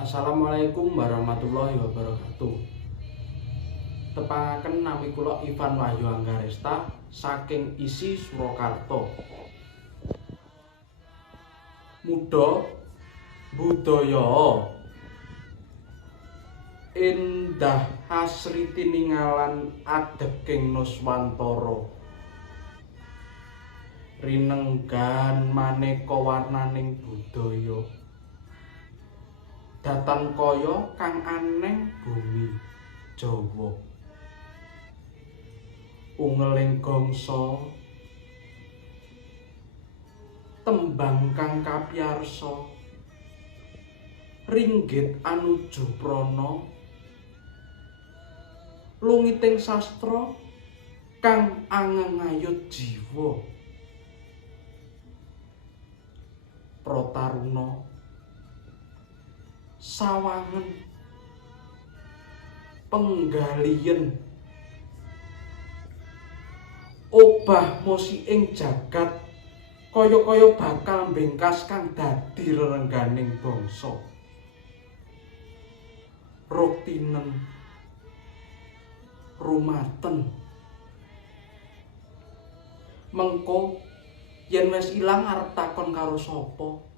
Assalamualaikum warahmatullahi wabarakatuh. Tepangaken nami kula Ivan Wahyu Anggaresta saking Isi Surakarta. Muda budaya endah hasri tiningalan adeging nuswantara. Rinenggan maneka warnaning budaya. Datan kaya kang aneng bumi Jawa. Ungeling gongso tembang kang kapiyarsa ringgit anuju prana lungiting sastra kang angengayut jiwa protaruna sawangen penggalian obah mosi ing jagat kaya-kaya bakal mbengkas kang dadi rerengganing bangsa ruktinen rumaten mengko yen wis ilang arep takon karo sapa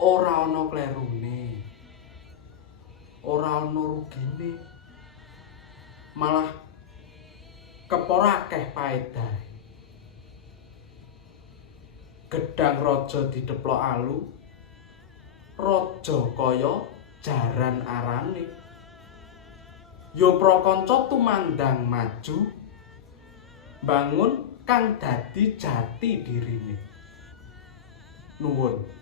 ora ana klerune, ora ana rugine, malah kepara akeh paedahe. Gedhang raja didheplok alu, raja kaya jaran arane. Ya prakanca tumandang maju, bangun kang dadi jati dirine. Nuwun.